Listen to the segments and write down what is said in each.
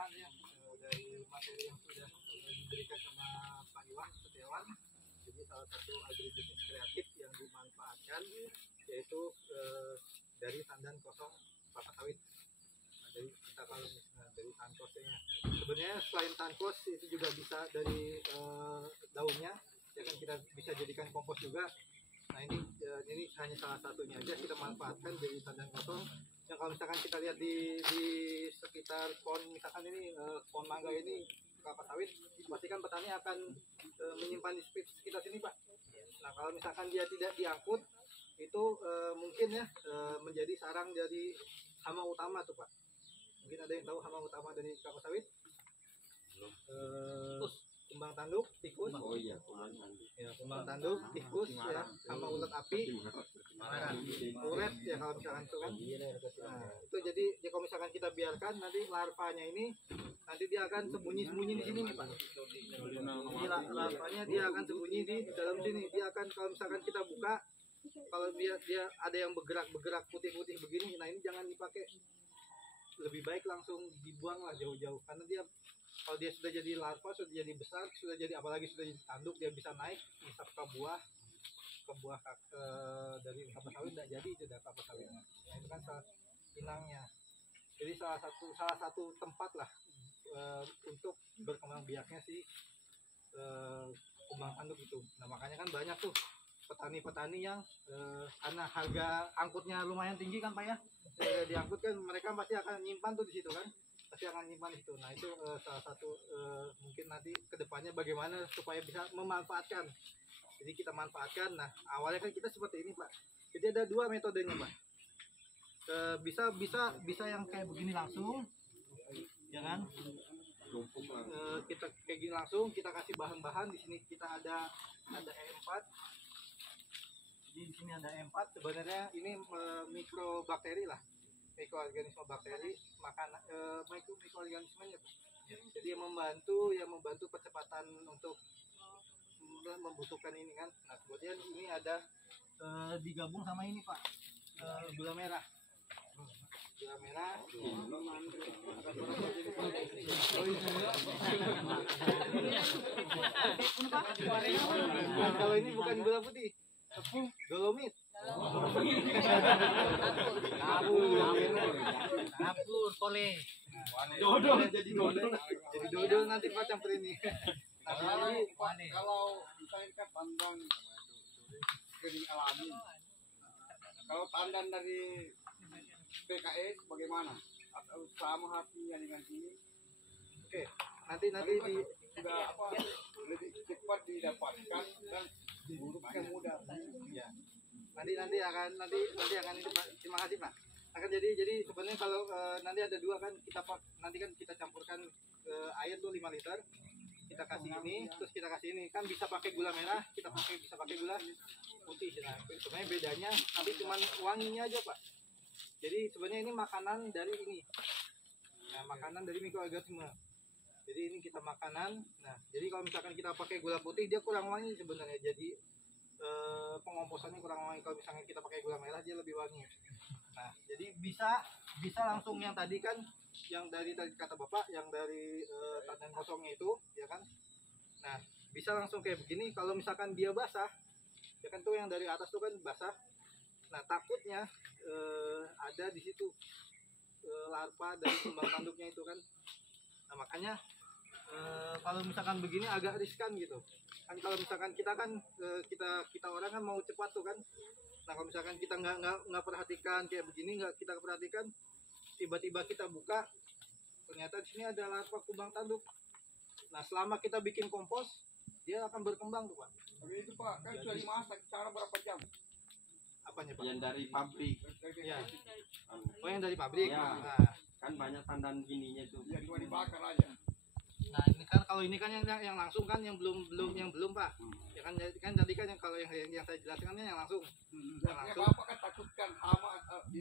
bahan ya dari materi yang sudah diberikan sama Pak Iwan Setiawan. Jadi salah satu agribisnis kreatif yang dimanfaatkan yaitu dari tandan kosong kelapa sawit. Nah, dari kita kalau misalnya dari tankosnya, sebenarnya selain tankos itu juga bisa dari daunnya, ya kan kita bisa jadikan kompos juga. Nah ini hanya salah satunya aja kita manfaatkan dari tandan kosong. Yang kalau misalkan kita lihat di sekitar pohon, misalkan ini pohon mangga ini kelapa sawit, pastikan petani akan menyimpan di sekitar sini, Pak. Nah kalau misalkan dia tidak diangkut, itu mungkin ya menjadi sarang dari hama utama tuh, Pak. Mungkin ada yang tahu hama utama dari kelapa sawit? Kumbang tanduk, tikus. Oh iya, kumbang tanduk. Ya, kumbang tanduk, tikus, ya, hama ulat api, uret ya kalau misalkan itu kan. Nah, itu jadi kalau misalkan kita biarkan nanti larvanya ini nanti dia akan sembunyi di sini nih, Pak. Jadi larvanya dia akan sembunyi di dalam sini. Dia akan kalau misalkan kita buka, kalau dia ada yang bergerak putih-putih begini, nah ini jangan dipakai. Lebih baik langsung dibuang lah jauh-jauh, karena dia kalau dia sudah jadi larva, sudah jadi besar, sudah jadi apalagi sudah jadi tanduk, dia bisa naik bisa ke buah dari kelapa sawit tidak jadi itu dari kelapa sawitnya. Nah, itu kan inangnya. Jadi salah satu tempat lah untuk berkembang biaknya si kumbang tanduk itu. Nah makanya kan banyak tuh petani-petani yang karena harga angkutnya lumayan tinggi kan, Pak ya, diangkut kan mereka pasti akan nyimpan tuh di situ kan, pasti akan nyimpan itu. Nah itu salah satu mungkin nanti kedepannya bagaimana supaya bisa memanfaatkan. Jadi kita manfaatkan. Nah awalnya kan kita seperti ini, Pak. Jadi ada dua metodenya, Pak. Bisa yang kayak begini langsung, ya kan? Kita kayak gini langsung, kita kasih bahan-bahan. Di sini kita ada E4. Jadi di sini ada E4. Sebenarnya ini mikrobakteri lah, mikroorganisme bakteri makanan, mikroorganismenya. Jadi yang membantu percepatan untuk membutuhkan ini kan. Nah kemudian ini ada digabung sama ini, Pak, gula merah. Gula merah. Kalau ini bukan gula putih, dolomit. Kapur, kole. Dodol jadi dodol nanti Pak campur ini. Kalau misalnya kan tandan kering alami, kalau tandan dari PKS bagaimana? Atau sama hasilnya dengan ini? Oke, nanti di sudah lebih cepat didapatkan dan buruknya mudah. Ya. Nanti akan itu, Pak. Terima kasih, Pak. Akan jadi sebenarnya kalau nanti ada dua kan nanti kita campurkan air tuh 5 liter. Kita kasih ini, terus kita kasih ini. Kan bisa pakai gula merah, bisa pakai gula putih. Nah, sebenarnya bedanya nanti cuma wanginya aja, Pak. Jadi sebenarnya ini makanan dari ini. Nah, makanan dari mikroorganisme. Jadi ini kita makanan. Nah, jadi kalau misalkan kita pakai gula putih dia kurang wangi sebenarnya. Jadi pengomposannya kurang wangi. Kalau misalnya kita pakai gula merah dia lebih wangi. Nah, jadi bisa langsung yang tadi kan, yang dari kata Bapak, yang dari tandan kosongnya itu, ya kan. Nah, bisa langsung kayak begini. Kalau misalkan dia basah, ya kan tuh yang dari atas tuh kan basah. Nah, takutnya ada di situ larva dari kumbang tanduknya itu kan. Nah, makanya kalau misalkan begini agak riskan gitu kan. Kalau misalkan kita kan kita orang kan mau cepat tuh kan. Nah kalau misalkan kita nggak perhatikan kayak begini, nggak kita perhatikan, tiba-tiba kita buka ternyata di sini ada larva kumbang tanduk. Nah selama kita bikin kompos dia akan berkembang tuh, Pak. Tapi itu Pak kan sudah dimasak, cara berapa jam? Apanya, Pak? Yang dari pabrik. Ya. Oh yang dari pabrik. Ya. Nah, Kan banyak tandan gininya tuh. Ya cuma dibakar aja. Nah ini kan kalau ini kan yang langsung kan, yang belum Pak. Ya kan tadi kan kalau yang saya jelaskan kan yang langsung. Yang langsung. Bapak kan takutkan hama di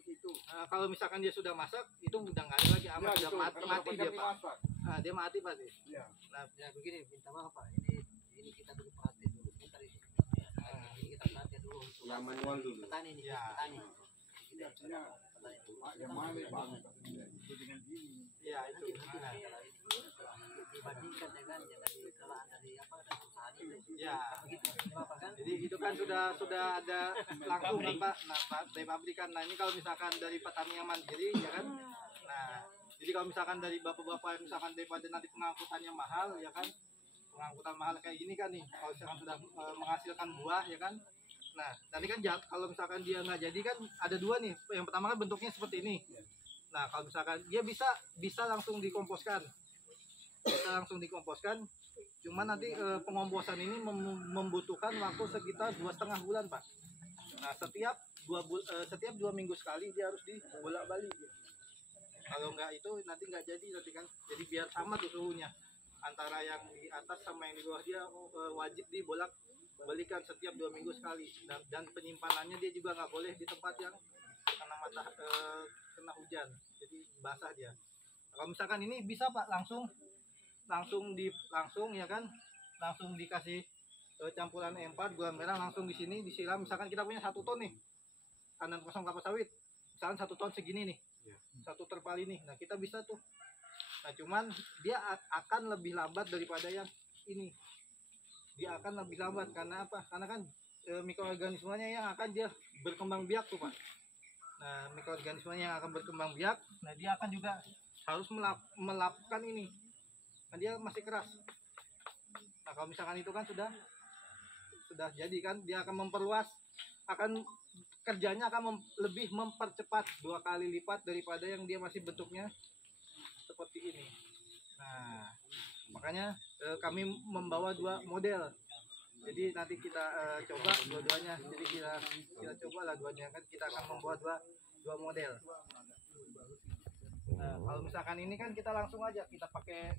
situ. Kalau misalkan dia sudah masak itu udah nggak ada lagi hama, Ya, udah mati dia, Pak. Dimasak. Nah, dia mati pasti. Ya. Nah ya begini, minta maaf Pak. Ini kita dulu perhatian dulu sebentar ini. Ini kita perhatian dulu. Yang manual dulu. Petani ini, petani. artinya yang mana yang bagus itu dengan ini. Ya itu. dibandingkan dengan yang dari apa dari perusahaan itu. Ya. Begitu Bapak kan? Jadi itu kan sudah ada langsung kan Pak. Nah Pak dari pabrikan. Nah ini kalau misalkan dari petani yang mandiri ya kan. Nah jadi kalau misalkan dari bapak-bapak misalkan daripada nanti pengangkutannya mahal ya kan. Pengangkutan mahal kayak gini kan nih. Kalau misalkan sudah menghasilkan buah ya kan. Nah nanti kan kalau misalkan dia nggak jadi kan ada dua nih. Yang pertama kan bentuknya seperti ini. Nah kalau misalkan dia bisa langsung dikomposkan. Bisa langsung dikomposkan. Cuma nanti pengomposan ini membutuhkan waktu sekitar 2,5 bulan Pak. Nah setiap 2 minggu sekali dia harus dibolak-balik. Kalau enggak itu nanti nggak jadi nanti kan. Jadi biar sama tuh suhunya antara yang di atas sama yang di bawah dia wajib dibolak-balikan setiap 2 minggu sekali. Dan penyimpanannya dia juga nggak boleh di tempat yang kena hujan. Jadi basah dia. Kalau misalkan ini bisa Pak langsung ya kan langsung dikasih campuran E4 gula merah langsung di sini disiram. Misalkan kita punya 1 ton nih tandan kosong kelapa sawit, misalkan 1 ton segini nih, 1 terpal ini, nah kita bisa tuh. Nah cuman dia akan lebih lambat daripada yang ini, dia akan lebih lambat karena apa? Karena kan mikroorganismenya yang akan dia berkembang biak tuh Pak. Nah mikroorganismenya yang akan berkembang biak, nah dia akan juga harus melakukan ini. Nah, dia masih keras. Nah kalau misalkan itu kan sudah jadi kan dia akan memperluas, akan kerjanya akan lebih mempercepat 2 kali lipat daripada yang dia masih bentuknya seperti ini. Nah makanya kami membawa 2 model. Jadi nanti kita coba dua-duanya. Jadi kita coba lah duanya kan kita akan membawa dua model. Nah, kalau misalkan ini kan kita langsung aja kita pakai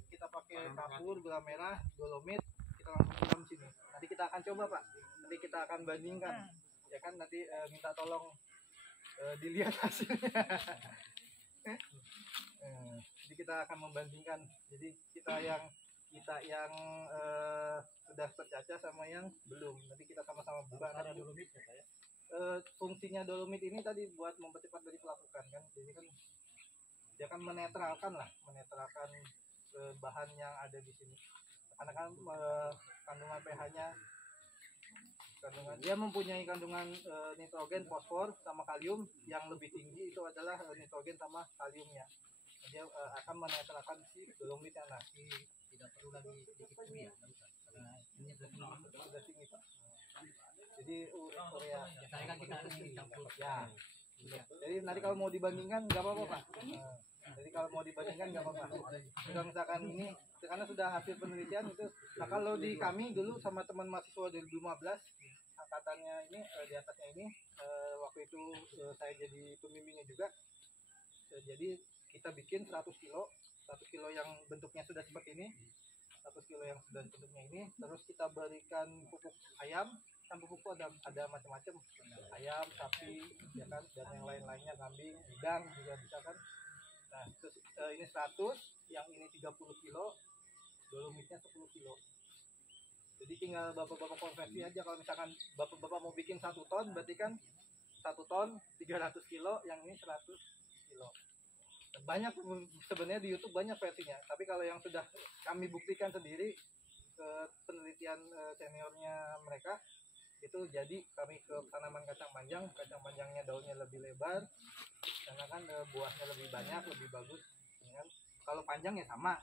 kapur, gula merah, dolomit, kita langsung siram sini. Nanti kita akan coba Pak. Nanti kita akan bandingkan. Ya kan nanti minta tolong dilihat hasilnya. Jadi kita akan membandingkan. Jadi kita yang sudah tercacah sama yang belum. Nanti kita sama-sama buka. Ada dolomit ya saya. Fungsinya dolomit ini tadi buat mempercepat dari pelapukan kan. Jadi kan dia akan menetralkan bahan yang ada di sini. Karena kan kandungan pH-nya dia mempunyai kandungan nitrogen, fosfor sama kalium. Yang lebih tinggi itu adalah nitrogen sama kaliumnya. Dia akan menetralkan si dolomit yang tidak perlu lagi dikikui ya. Nah, ini sudah tinggi Pak. Jadi urea saya kan kita campur ya. Jadi nanti kalau mau dibandingkan nggak apa-apa Pak. Jadi kalau mau dibandingkan nggak apa-apa. Kalau misalkan ini karena sudah hasil penelitian itu. Nah kalau di kami dulu sama teman mahasiswa 2015 angkatannya ini di atasnya ini waktu itu saya jadi pembimbingnya juga. Jadi kita bikin 100 kilo yang bentuknya sudah seperti ini. 100 kilo yang sudah bentuknya ini. Terus kita berikan pupuk ayam. Kan pupuk itu ada macam-macam, ayam, sapi, ya kan, dan yang lain-lainnya, kambing, udang juga bisa kan. Nah, terus ini 100, yang ini 30 kilo, dolomitnya 10 kilo. Jadi tinggal bapak-bapak konversi aja. Kalau misalkan bapak-bapak mau bikin 1 ton, berarti kan 1 ton 300 kilo, yang ini 100 kilo. Banyak sebenarnya di YouTube banyak versinya. Tapi kalau yang sudah kami buktikan sendiri ke penelitian seniornya mereka, itu jadi kami ke tanaman kacang panjangnya daunnya lebih lebar karena kan buahnya lebih banyak, lebih bagus ya kan? Kalau panjang ya sama,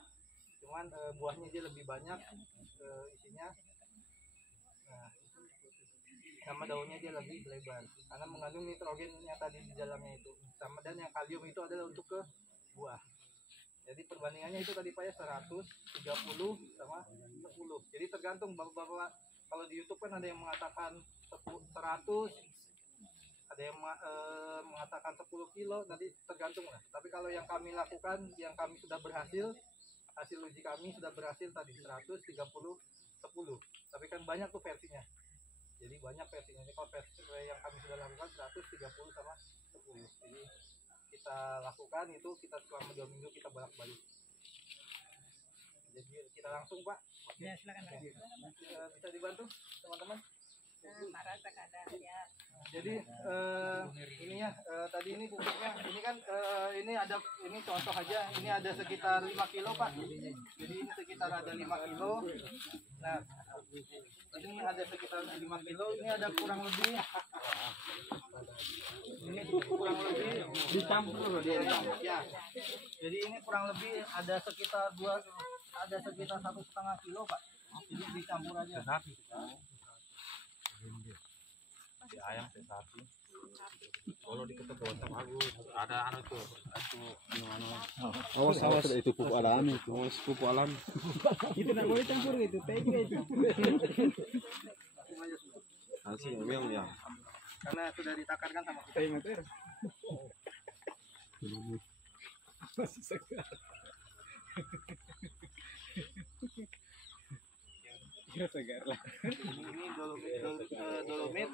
cuman buahnya dia lebih banyak isinya. Nah, sama daunnya dia lebih lebar karena mengandung nitrogennya tadi di dalamnya itu, sama, dan yang kalium itu adalah untuk ke buah. Jadi perbandingannya itu tadi Pak ya 100, 30 sama 10. Jadi tergantung bapak-bapak. Kalau di YouTube kan ada yang mengatakan 100, ada yang mengatakan 10 kilo, nanti tergantung lah. Tapi kalau yang kami lakukan, yang kami sudah berhasil, hasil uji kami sudah berhasil tadi 100, 30, 10. Tapi kan banyak tuh versinya. Jadi banyak versinya. Ini kalau versi yang kami sudah lakukan 100, 30 sama 10. Jadi kita lakukan itu, kita selama 2 minggu kita bolak-balik. Jadi kita langsung Pak. Ya silakan. Bisa dibantu teman-teman. Marasa kada ya. Jadi ini ya tadi ini pupuknya ini kan ini ada ini contoh aja ini ada sekitar 5 kilo Pak. Jadi ini sekitar ada 5 kilo. Nah ini ada sekitar 5 kilo. Ini ada kurang lebih ini kurang lebih Dicampur dia. ya. Jadi ini kurang lebih ada sekitar 1,5 kilo Pak. Jadi dicampur aja. Si ayam si sapi. Kalau di kebun bagus. Ada anu tuh. Awas itu pupuk alami. Awas pupuk alam. Itu nggak boleh campur itu. Tega itu. Hasil memang ya. Karena sudah ditakarkan sama kita. Tega meter. Ya segar lah. Ini dolomit.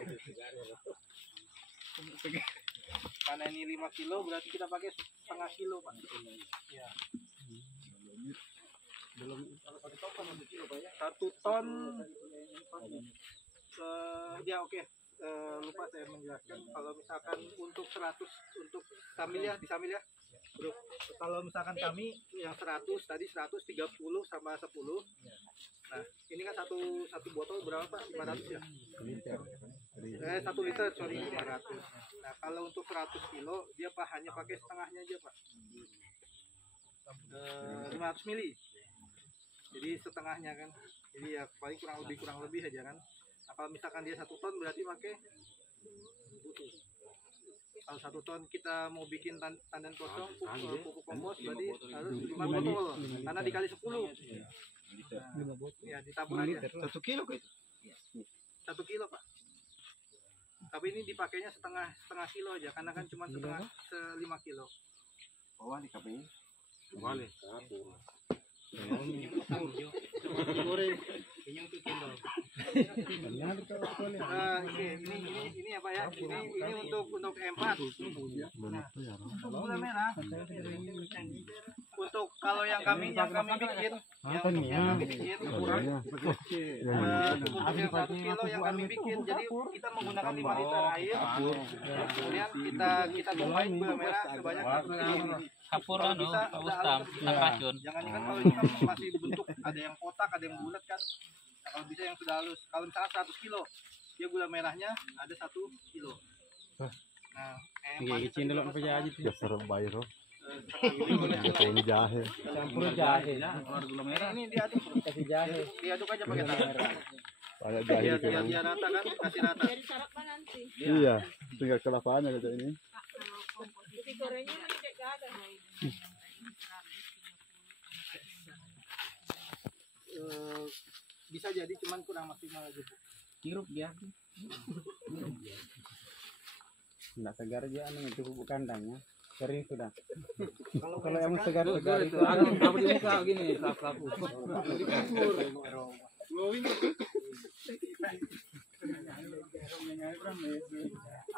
Karena ini 5 kilo berarti kita pakai setengah kilo Pak. Ya. 1 ton. Ya oke. Lupa saya menjelaskan kalau misalkan untuk 100 untuk sambil ya disambil ya bro. Kalau misalkan kami yang 100 tadi 130 sama 10. Nah ini kan satu botol berapa Pak? 500 ya? 1 liter sorry 500. Nah kalau untuk 100 kilo dia Pak hanya pakai setengahnya aja Pak. 500 mili. Jadi setengahnya kan. Jadi ya paling kurang lebih aja kan. Kalau misalkan dia 1 ton berarti pakai kalau 1 ton kita mau bikin tandan kosong pupuk kompos berarti harus 5 botol karena dikali 10 ya ditabur aja 1 kilo gitu. 1 kilo Pak, tapi ini dipakainya setengah kilo aja karena kan cuma setengah 5 kilo. Bawah di KPI. Boleh. Ini apa ya? Ini untuk E4. Nah, untuk gula merah. Untuk kalau yang kami bikin, untuk yang yang 1 kilo yang kami bikin, jadi kita menggunakan 5 liter air. Kemudian kita tumpahin gula merah sebanyak 1 kilo. Kapur anu, Pak Ustam, racun. Jangan kan kalau ini kan masih bentuk ada yang kotak, ada yang bulat kan. Nah, kalau bisa yang sudah halus. Kalau misalnya 100 kilo, dia gula merahnya ada 1 kilo. Nah, Kicin dulu apa aja tuh. Dasar bayro. ini jahe. Campur jahe. ini diaduk, Kasih jahe. diaduk aja pakai tangan. Banyak jahe. Biar rata kan, kasih rata. Jadi sarapan nanti. Iya. Tinggal kelapaannya kayak ini. Jadi gorengnya nanti enggak ada. Bisa jadi cuman kurang maksimal aja Bu. Hirup dia. Enggak segar aja anu itu pupuk kandangnya. Kering sudah. Kalau yang segar itu apa di muka gini, lap-lap.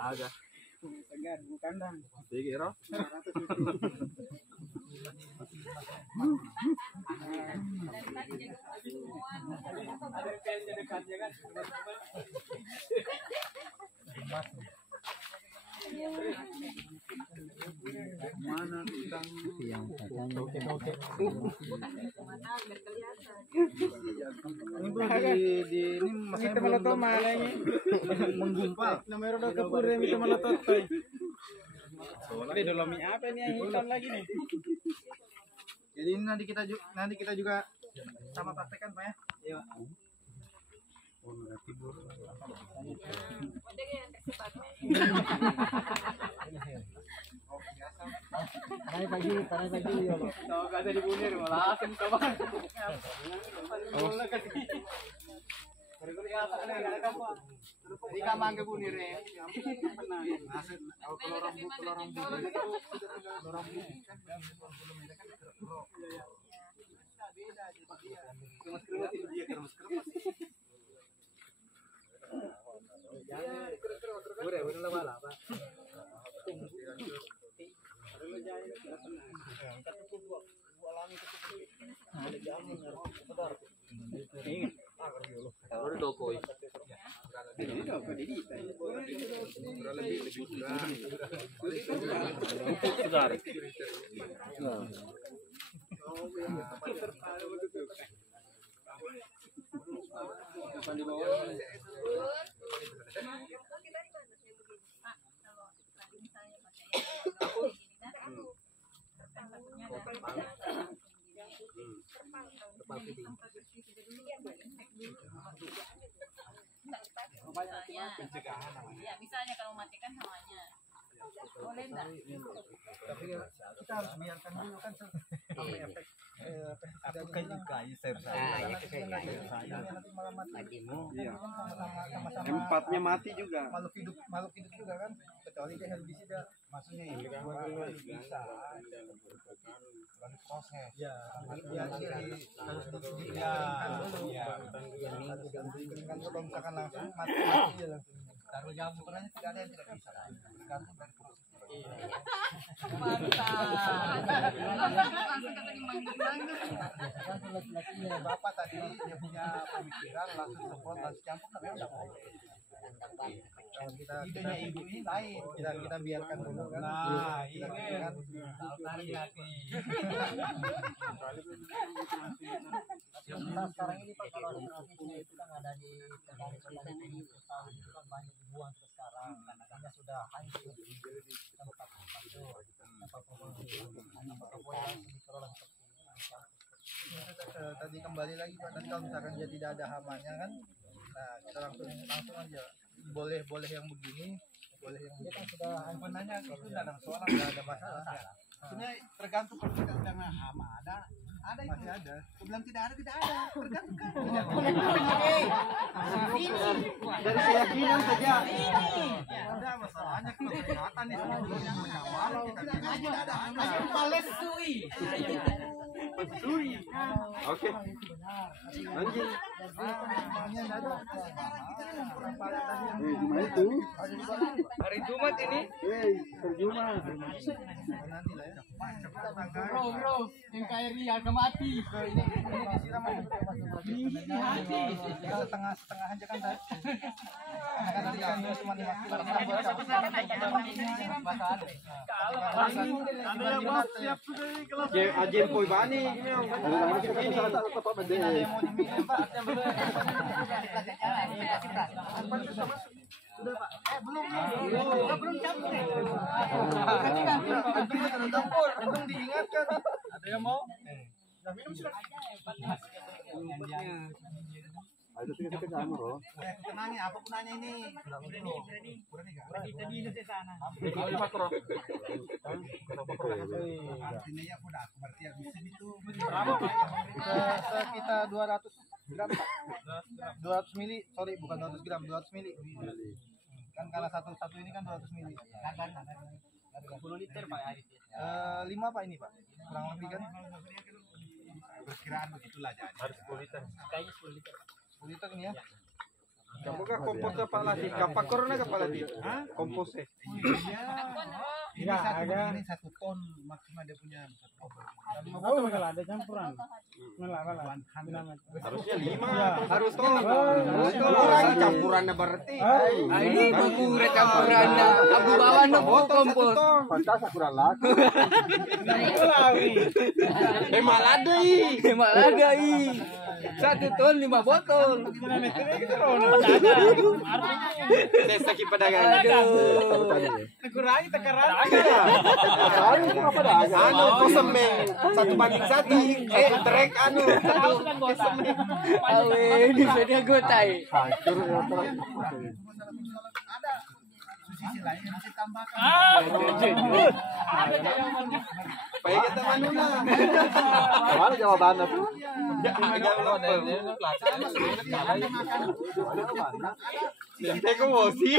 Ada. Segar bukan kandang. Dikira. Mana udang yang katanya oke. Ini masih belum menggumpal. Namanya udah kepur yang itu malah totoy. Ini dolomi apa nih yang hitam lagi nih? Jadi ini nanti kita juga sama praktekkan Pak ya. Iya. Tarik pagi ya lo. Tahu gak ada dibunir malah asem kawan. Jadi kamang ke bunir ya. Segar. Ya, misalnya kalau matikan hawanya. Boleh enggak? Tapi kita harus biarkan dulu kan sampai efek kan juga nanti malah mati. Iya. Sama-sama Empatnya mati juga. makhluk hidup juga kan, kecuali dia herbisida maksudnya ini bisa proses ya harus didiekan dulu kan kalau misalkan langsung mati ya langsung taruh jam sebenarnya tidak ada yang tidak bisa tergantung dari prosesnya. Bapak tadi dia punya pemikiran langsung support langsung campur tapi udah kalau kita ibu ini lain kita biarkan dulu kan. Nah ini kan sekarang ini Pak kalau transisinya itu kan ada di petani itu kan banyak dibuang sekarang karena sudah hancur di tempat itu tadi kembali lagi Pak, tadi kalau misalkan dia tidak ada hamanya kan, nah kita langsung aja boleh yang begini, boleh yang dia kan sudah sebenarnya itu tidak ada masalah, tidak ada masalah. Sebenarnya tergantung kalau kita sedang hama ada itu masih ada. Sebelum tidak ada tergantung kan. Dari keyakinan saja. Ada masalahnya kalau kelihatan nih sebelum yang menyamar kita tidak ada. Palesui. Oke. Lanjut. Itu. Hari Jumat ini. Hari Jumat. Nanti lah ya. Bro, yang kayak Ria mati. Ini disiram hati. Setengah aja kan tadi. Kan nanti kan cuma 5 kilo. Ajen poi bani. Sudah Pak. Belum campur ya. Belum diingatkan. Ada yang mau? Sudah minum sudah. Ada kita kamu loh. Tenangnya apa gunanya ini? Berani tadi di sana. Artinya ya udah aku berarti habis itu. Berapa Pak? Sekitar 200 gram Pak. 200 mili, sorry bukan 200 gram, 200 mili. Kan karena satu ini kan 200 mili. 10 liter Pak air. 5 Pak ini Pak. Kurang lebih kan. Perkiraan begitulah jadi. Harus 10 liter. Kayaknya 10 liter. 10 liter ini ya. Kamu kan komposnya Pak Lati. Kapak corona ke Pak Lati. Hah? Komposnya. Iya. Ini 1 ton maksimal dia punya 1 ton. Ada campuran. Harusnya 5. Harus toh. Orang campurannya berarti. Ini baku campurannya. Abu bawa nopo kompos. Pantas kurang laku. Maladai. 1 ton 5 botol. Desa ki pedagang. Kurangi takaran. Soalnya itu apa dah? Anu kosemeng 1:1. Trek anu. Awe ini sudah gotai. Hancur ya Ada sisi lain yang masih tambahkan. Baik kita manuna. Mana jawabannya tuh? Ya, kita kok mosi.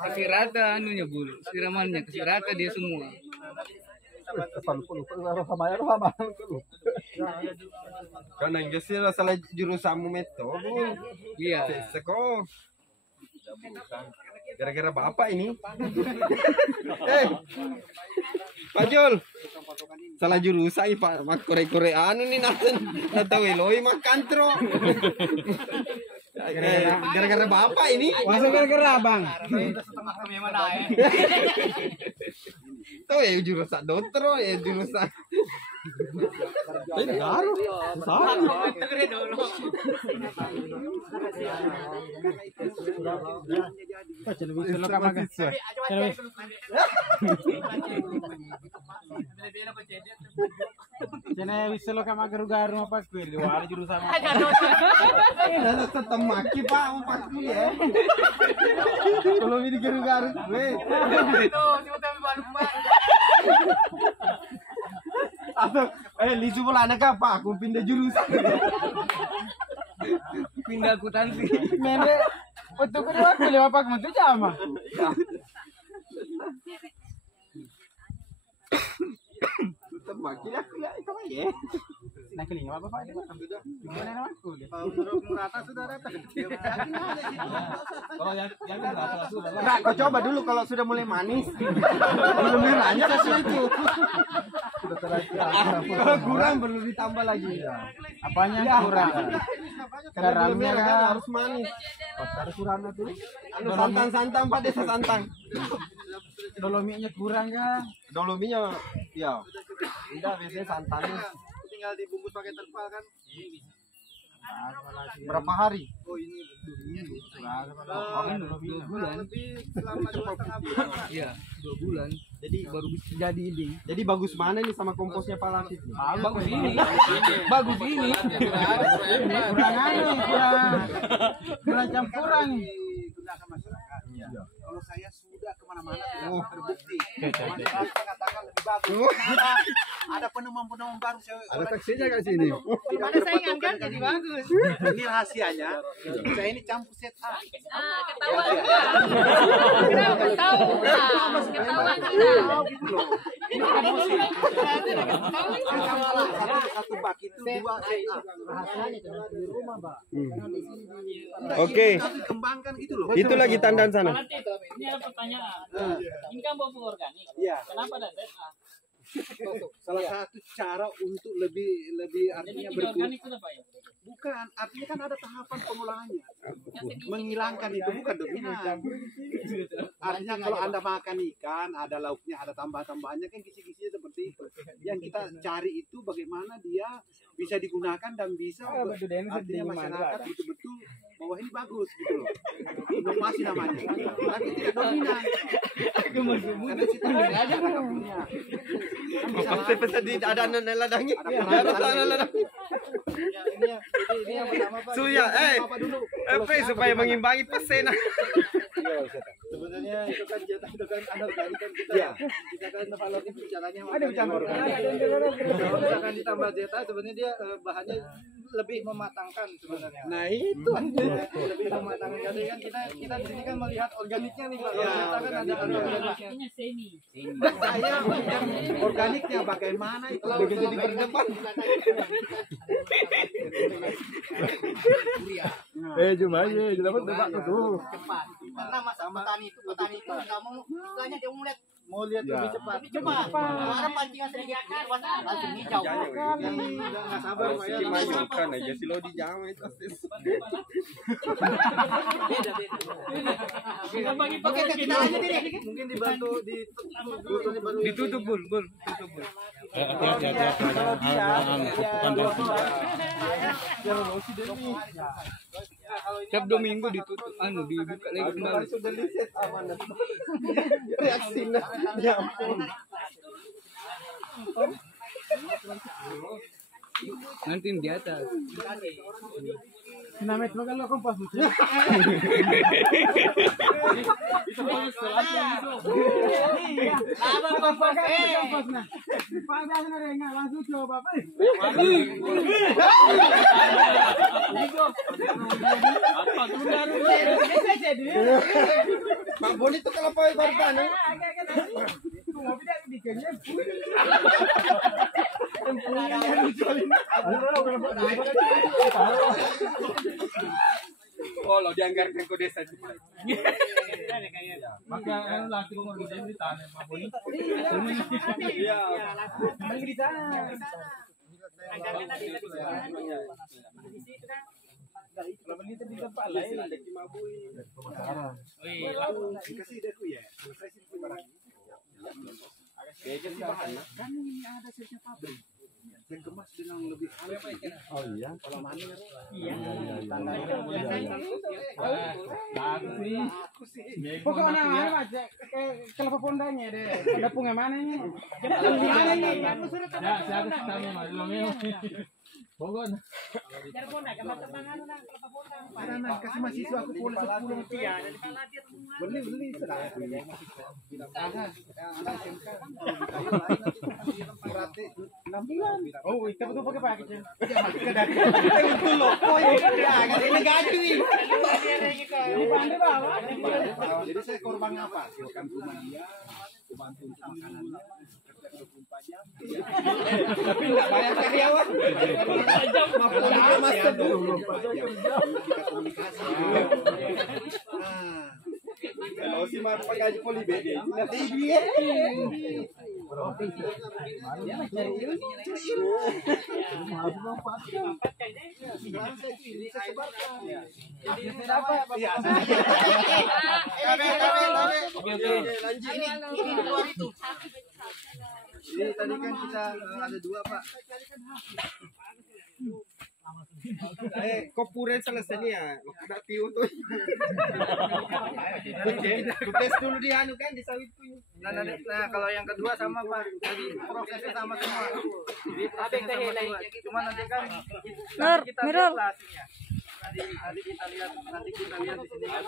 Kasih rata anunya bulu, siramannya kasih rata dia semua. Kan enggak sih salah jurusanmu meto, Bu. Iya. Seko. Gara-gara bapak ini. Pak Jul. Salah jurusan Pak. Mak kore-kore anu nih naten. Tahu eloi makan tro. Gara-gara bapak ini. Masa gara-gara abang? Tuh ya jurusan dokter ya jurusan. Ini baru. Cina bisa lo kama garu-garu apa sih? Wala jurusan. Ini tetap maki Pak pas ya. Kalau ini garu-garu gue. Atau lisu bola anak apa? Aku pindah jurusan. Pindah akuntansi. Mene, untuk kedua aku lewat apa kamu tuh jama? Tetap maki lah ya itu mah ya. Nah keling apa Pak? Gimana nama aku? Kalau merata sudah rata. Kalau yang rata sudah lah. Enggak, kau coba dulu kalau sudah mulai manis. Belum diranya kasih itu. Kalau kurang perlu ditambah lagi. Apanya yang kurang? Karena belumnya kan harus manis. Harus kurang tuh. Anu santang-santang Pak desa santang. Dolominya kurang kan? Dolominya ya. Tidak biasanya santangnya. Tinggal dibungkus pakai terpal kan. Berapa hari? Oh ini Dua bulan. lebih selama 2,5 bulan. Iya, 2 bulan. Jadi baru bisa jadi ini. Jadi bagus mana nih sama komposnya Pak Latif? Bagus ini. Bagus ini. Kurang anu, kurang campuran. Digunakan masyarakat. Kalau saya sudah kemana-mana terbukti. Masyarakat mengatakan lebih bagus. Ada penemuan-penemuan baru. Ada saksinya kan sini? Mana saingan kan jadi bagus. Ini rahasianya. Saya ini campur set A. Ketahuan juga. Ketahuan kita. Satu bak itu 2 set A. Rahasianya itu nanti di rumah, Pak. Karena di sini di Oke. Dikembangkan gitu loh. Itu lagi tandan sana. Ini ada pertanyaan. Ini kan pupuk organik. Iya. Kenapa ada ZA? Salah satu cara untuk lebih Jadi artinya tidak organik itu apa ya? bukan, artinya kan ada tahapan pengolahannya. Menghilangkan itu bukan dominan. Artinya kalau Anda makan ikan, ada lauknya, ada tambah-tambahannya kan kisi-kisinya seperti itu. Yang kita cari itu bagaimana dia bisa digunakan dan bisa artinya masyarakat betul-betul bahwa ini bagus gitu loh. Inovasi namanya. Tapi tidak dominan. Karena kita aja kan punya. Pesan di ada ladangnya. Harus ada ladang. Ini yang pertama Pak. Suya, apa supaya mengimbangi pesena. Sebenarnya itu kan anorganik kan kita. Kita kan evaluasi bicaranya Ada campur. kalau misalkan ditambah zeta sebenarnya dia bahannya lebih mematangkan sebenarnya. Nah, itu Lebih mematangkan. Jadi kan kita di sini kan melihat organiknya nih Pak. Kalau zeta kan ada organiknya. Ini semi. Saya yang organiknya bagaimana itu begitu di berdepan. Cuma aja, dapat tebak tuh. cepat. Karena masa petani itu nggak mau istilahnya dia mau lihat lebih cepat. cepat. Karena pancingan sering diakan, langsung hijau. Nggak sabar Pak ya. Majukan aja si Lodi jangan itu. Kita bagi Oke, kita aja deh. Mungkin dibantu Ditutup bul. Tutup bul. Tiap 2 minggu ditutup, dibuka lagi kembali. Sudah lihat aman. Reaksinya ya ampun. Nanti di atas. Namet lo kalau kompas lucu. Kompasnya. Pakai na renga langsung coba Pak. Pak Boni itu kalau pakai korban. Ngopi dari bikinnya. Polo dianggarkan ke desa itu. Maka laki mau di tanah mabui. Iya. Kan ini ada sesnya pabrik. Yang kemas dengan lebih halus. Oh iya. Kalau mana? Iya. Pokoknya mana aja kalau pondanya deh. Ada punga mana ini? Mana ini? Ya, saya ada tanya mah lo meu. Bogon. Karena kasih mahasiswa aku boleh 10 rupiah. Beli sedang. Oh, itu betul pakai pakai. Ini gaji. Jadi saya korban apa? Silakan rumah dia, bantu untuk makanannya. Tapi enggak bayar karyawan. Master dulu. Kita komunikasi. Kalau si Mar pakai gaji poli bede, nanti dia. Ini tadi kan kita ada 2 Pak. Kopuren selesai nih ya. Udah tiu tuh. Tes dulu di anu kan di sawitku. Nah, kalau yang kedua sama Pak. Jadi prosesnya sama semua. Jadi prosesnya sama semua. Cuma nanti kan kita lihat hasilnya. Nanti kita lihat di sini kan.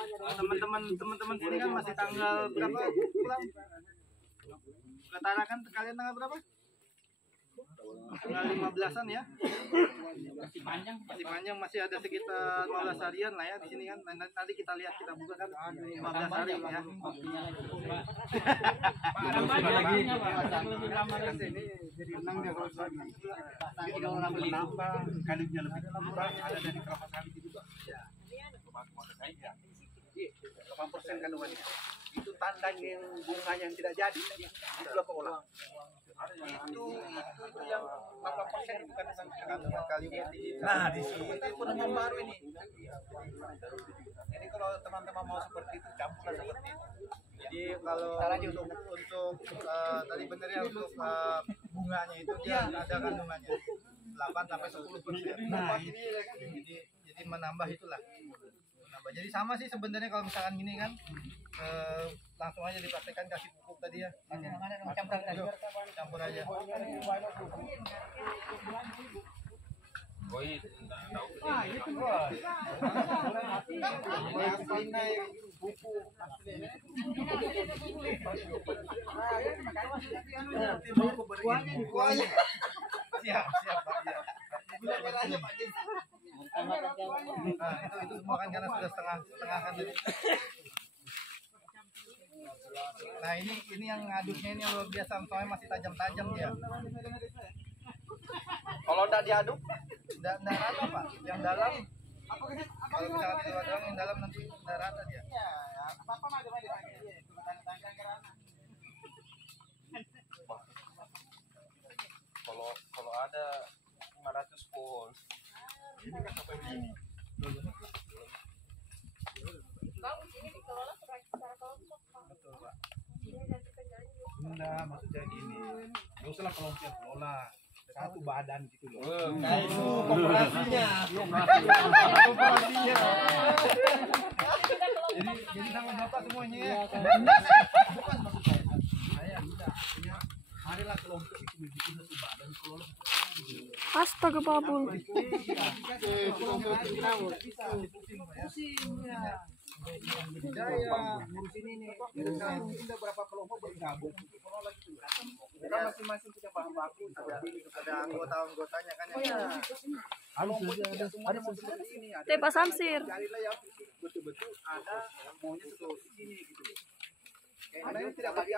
Teman-teman sini kan masih tanggal berapa pulang? Ketara kan kalian tanggal berapa? Tanggal 15-an ya. Masih panjang, masih ada sekitar 15 harian lah ya di sini kan. Nanti kita lihat, kita buka kan 15 hari ya. Ini jadi renang dia kalau menambah kalinya lebih kurang ada dari kelapa sawit juga. 8% kandungannya. Itu tanda yang bunga yang tidak jadi itulah keolah. Itu yang 8% bukan kandungan kalium tinggi. Nah, di sini itu penemuan baru ini. Jadi kalau teman-teman mau seperti itu campuran seperti itu. Jadi kalau untuk tadi benar ya untuk bunganya itu dia ada kandungannya 8 sampai 10%. Nah, ini jadi menambah itulah. Jadi sama sih sebenarnya kalau misalkan gini kan langsung aja dipraktekkan kasih pupuk tadi ya. Campur aja. Siap Pak. Nah, itu semua kan karena sudah setengah kan tadi. Nah, ini yang ngaduknya ini yang luar biasa, soalnya masih tajam-tajam dia. Kalau enggak diaduk, Enggak rata Pak. Yang dalam kalau misalkan di luar doang, yang dalam nanti enggak rata dia. kalau ada 500 volt. Ini kan sampai begini. Betul Pak. Enggak, maksudnya gini. Enggak usah lah kalau yang kelola. Satu badan gitu loh. Koperasinya. Jadi sama Bapak semuanya ya. Bukan maksud saya bisa punya marilah kelompok itu bikin satu badan kelola. Astaga babul. Ngurusin ini. Kita berapa kelompok bergabung. Kita masing-masing punya bahan baku. Ada anggota-anggotanya kan yang ada seperti ini. Teh Pak Samsir. Carilah yang betul-betul ada maunya seperti ini gitu. Karena ini tidak lagi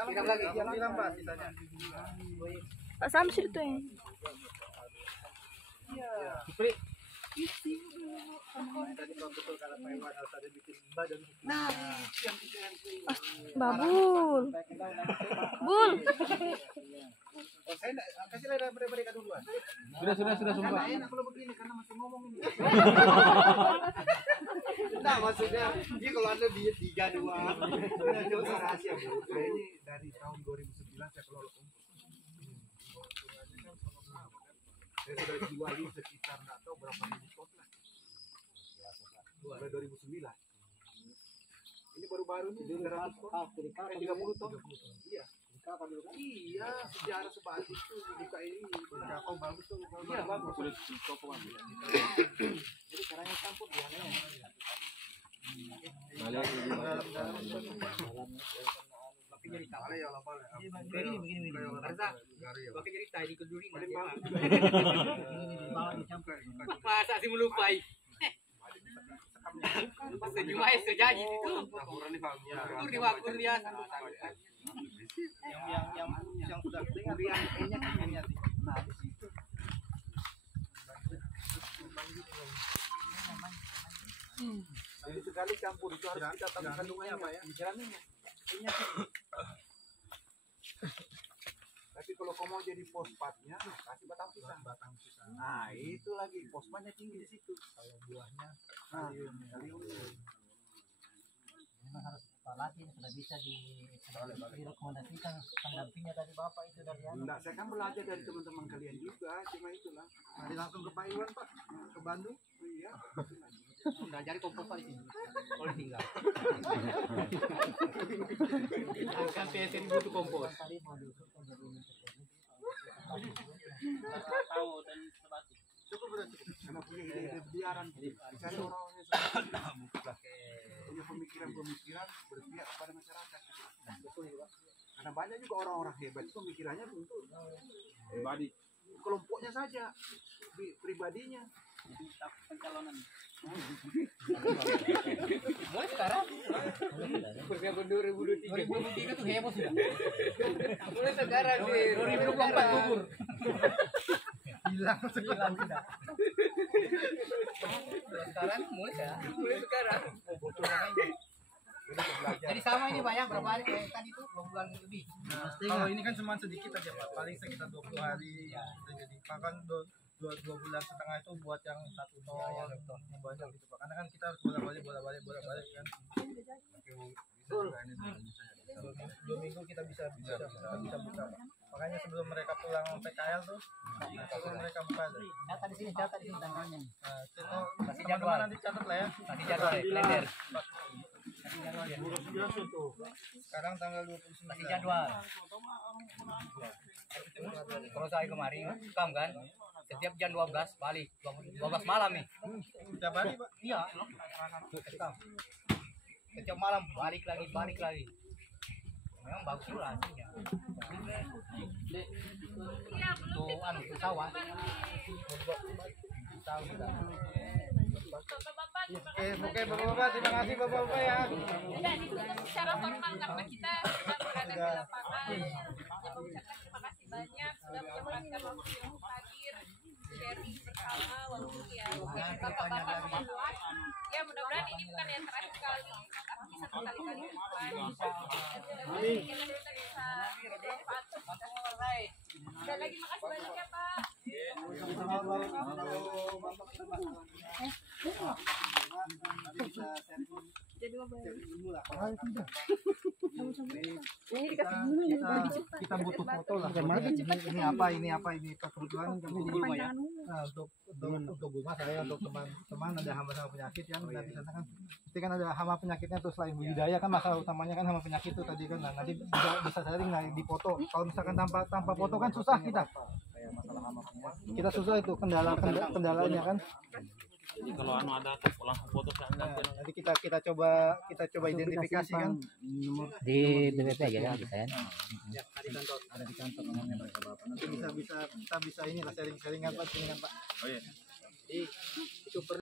bilang Pak sisanya. Pak Samsir tuh yang. Iya. tadi kalau betul kata Pak Iwan harus ada bikin mbak dan Nah, itu yang kita Babul. Bul. oh, saya enggak kasih lah mereka duluan. Sudah Karena sumpah. enak kalau begini karena masih ngomong ini. Nah, maksudnya ini kalau Anda diet 3 2. Itu rahasia, Bu. Saya ini dari tahun 2009 saya kelola kompos. Saya sudah jualin sekitar nggak tahu berapa ribu pot lah. Mulai 2009. Ini baru-baru ini 300 ton. 30 ton. Iya. Iya, sejarah sebalik itu buka ini. Kakao bagus tuh. Iya, bagus. Jadi caranya campur biasanya. Tapi jadi tahu ya lah boleh. Begini. Karena pakai jadi tadi keduri paling bagus. Ini bawa dicampur. Masa sih melupai? Sejumlah sejadi itu. Itu diwaktu dia. Yang sudah dengar yang ini nah di situ. Jadi sekali campur itu harus kita tahu kandungannya Pak ya. Tapi kalau kamu mau jadi fosfatnya, kasih batang pisang. Nah, itu lagi fosfatnya tinggi di situ. Kalau buahnya kalium. Memang harus apalagi sudah bisa direkomendasikan pendampingnya dari Bapak itu dari Enggak, saya kan belajar dari teman-teman kalian juga, cuma itulah. Nanti langsung ke Pak Iwan Pak, ke Bandung. Iya. Udah jadi kompos di sini. Kalau tinggal. Kan PSN butuh kompos. tadi mau diusulkan jadi Tahu dan sebatik. Cukup udah cukup. Karena punya ide biaran. Cari orang-orang yang sudah punya pemikiran berpihak kepada masyarakat. Betul ya Pak. Karena banyak juga orang-orang hebat itu pemikirannya untuk pribadi. Kelompoknya saja, pribadinya. Pencalonan. Mulai sekarang. Persiapan 2023 tuh heboh sudah. Mulai sekarang nih. 2024 gugur. Hilang Sudah. Sekarang mulai sekarang. Jadi sama ini Pak ya, berapa hari kayak tadi tuh 2 bulan lebih. Kalau ini kan cuma sedikit aja Pak, paling sekitar 20 hari. Jadi bahkan 2 bulan setengah itu buat yang 1 ton, yang banyak gitu Pak. Karena kan kita harus bolak-balik kan. Dua minggu kita bisa buka. Makanya sebelum mereka pulang PKL tuh, sebelum mereka buka. Catat di sini tanggalnya. Kasih jadwal nanti catat lah ya. Kasih jadwal ya, kalender. Sekarang tanggal 29. Kasih jadwal. Terus saya kemarin rekam kan, setiap jam 12 balik, 12 malam nih. Setiap hari Pak. Iya, rekam. Setiap malam balik lagi. Memang bagus juga hasilnya. Tuh tuh sawah. Oke, Bapak-bapak, terima kasih Bapak-bapak ya. Tidak ditutup secara formal karena kita sedang berada di lapangan. Ya, mengucapkan terima kasih banyak sudah menyempatkan waktu yang hadir sharing bersama walaupun ya bapak-bapak semua. Ya mudah-mudahan ini bukan yang terakhir kali, tapi satu kali ke depan. Mudah-mudahan kita bisa bermanfaat. Dan lagi makasih banyak ya Pak. Jadi mau bayar. Ini dikasih dulu Kita butuh foto lah. Ini apa ini kebetulan untuk rumah saya untuk teman-teman ada hama sama penyakit yang di sana kan pasti kan ada hama penyakitnya tuh selain budidaya kan masalah utamanya kan hama penyakit itu tadi kan nanti bisa sharing nah di foto kalau misalkan tanpa foto kan susah kita susah itu kendalanya kan. Jadi kalau ada langsung foto saya Nanti kita coba identifikasi kan Di BBP aja ya bisa ya. ada di kantor namanya mereka Bapak. Nanti kita bisa inilah sharing-sharingan Pak, sini kan Pak. Oh iya. Jadi itu